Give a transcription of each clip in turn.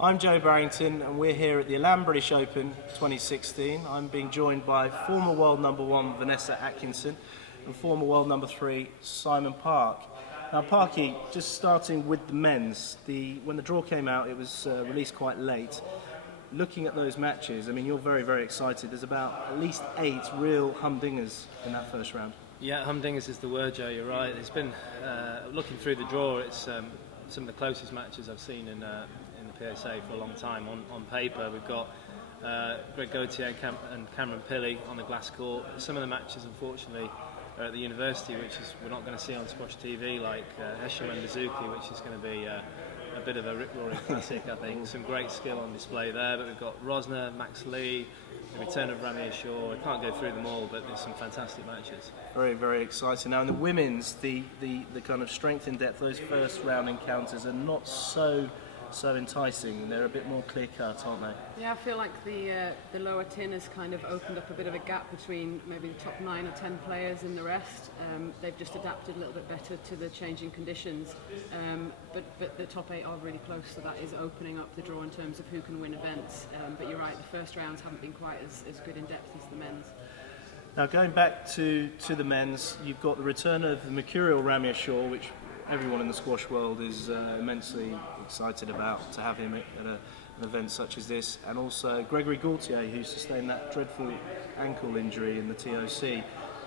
I'm Joe Barrington and we're here at the Allam British Open 2016. I'm being joined by former world number 1 Vanessa Atkinson and former world number 3 Simon Park. Now Parky, just starting with the men's, when the draw came out it was released quite late. Looking at those matches, I mean you're very excited. There's about at least 8 real humdingers in that first round. Yeah, humdingers is the word, Joe, you're right. It's been, looking through the draw, it's some of the closest matches I've seen in the PSA for a long time. On paper, we've got Greg Gauthier and Cameron Pilley on the glass court. Some of the matches, unfortunately, are at the university, which is we're not going to see on SQUASHTV, like Hesham and Mizuki, which is going to be a bit of a rip-roaring classic, I think. Some great skill on display there, but we've got Rosner, Max Lee, the return of Rami Shaw. I can't go through them all, but there's some fantastic matches. Very exciting. Now in the women's, the kind of strength in depth, those first round encounters are not so enticing. They're a bit more clear-cut, aren't they? Yeah, I feel like the lower tin has kind of opened up a bit of a gap between maybe the top 9 or 10 players and the rest. They've just adapted a little bit better to the changing conditions, but the top 8 are really close, so that is opening up the draw in terms of who can win events. But you're right, the first rounds haven't been quite as good in depth as the men's. Now going back to the men's, you've got the return of the mercurial Rami Shaw, which everyone in the squash world is immensely excited about, to have him at an event such as this, and also Gregory Gaultier, who sustained that dreadful ankle injury in the TOC.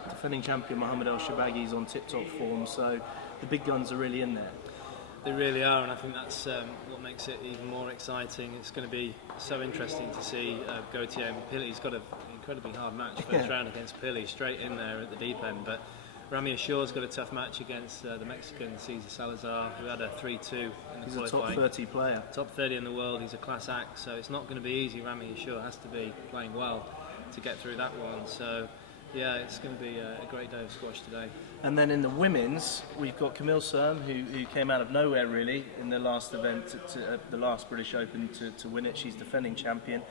Defending champion Mohamed El Shabaghi is on tip-top form, so the big guns are really in there. They really are, and I think that's what makes it even more exciting. It's going to be so interesting to see Gauthier and Pilley. He's got an incredibly hard match first round against Pilley, straight in there at the deep end, but Rami Shaw's got a tough match against the Mexican Cesar Salazar, who had a 3-2 in the He's qualifying. He's a top 30 player. Top 30 in the world, he's a class act, so it's not going to be easy. Rami Shaw has to be playing well to get through that one, so yeah, it's going to be a great day of squash today. And then in the women's, we've got Camille Serme, who came out of nowhere really in the last event, the last British Open to win it. She's defending champion.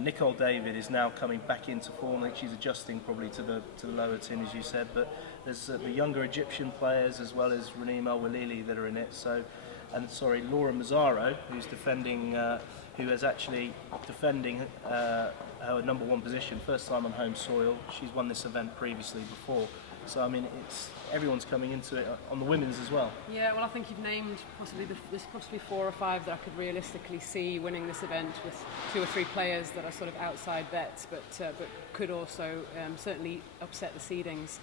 Nicole David is now coming back into form. I think she's adjusting probably to the lower tin, as you said, but there's the younger Egyptian players as well as Raneem El Walili that are in it. So, and sorry, Laura Mazzaro, who's defending, who is actually defending her number 1 position, first time on home soil. She's won this event previously before. So I mean, everyone's coming into it on the women's as well. Yeah, well, I think you've named there's possibly 4 or 5 that I could realistically see winning this event, with 2 or 3 players that are sort of outside bets, but could also certainly upset the seedings.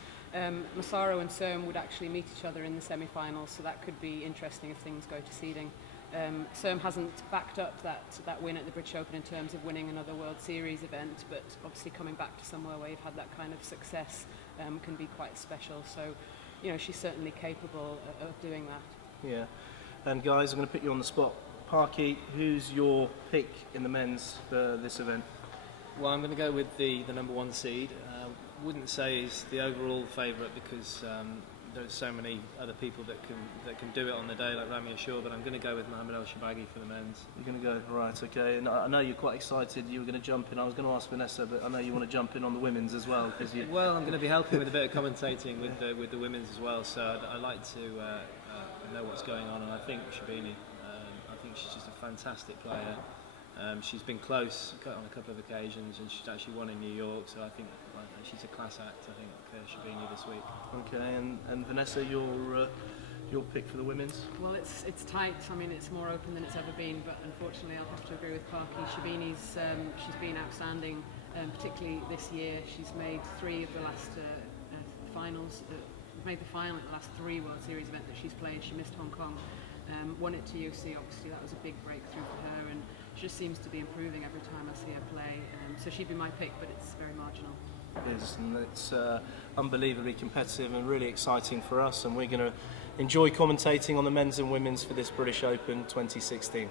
Massaro and Serme would actually meet each other in the semi-finals, so that could be interesting if things go to seeding. Serme hasn't backed up that win at the British Open in terms of winning another World Series event, but obviously coming back to somewhere where you've had that kind of success can be quite special. So, you know, she's certainly capable of doing that. Yeah, and guys, I'm going to put you on the spot. Parky, who's your pick in the men's for this event? Well, I'm going to go with the number 1 seed. Wouldn't say he's the overall favourite because there's so many other people that can do it on the day, like Rami Shaw, but I'm going to go with Mohamed El Shabaghi for the men's. You're going to go, right, okay. And I know you're quite excited, you were going to jump in. I was going to ask Vanessa, but I know you want to jump in on the women's as well. Well, I'm going to be helping with a bit of commentating with the women's as well, so I like to know what's going on, and I think Shabini, I think she's just a fantastic player. She's been close on a couple of occasions, and she's actually won in New York, so I think she's a class act, I think, Shabini this week. Okay, and Vanessa, your pick for the women's? Well, it's tight. I mean, it's more open than it's ever been, but unfortunately I'll have to agree with Parky. Shabini's she's been outstanding, particularly this year. She's made 3 of the last finals, made the final at the last 3 World Series events that she's played. She missed Hong Kong. Won it to UC, obviously that was a big breakthrough for her, and she just seems to be improving every time I see her play. So she'd be my pick, but it's very marginal. It is, and it's unbelievably competitive and really exciting for us, and we're going to enjoy commentating on the men's and women's for this British Open 2016.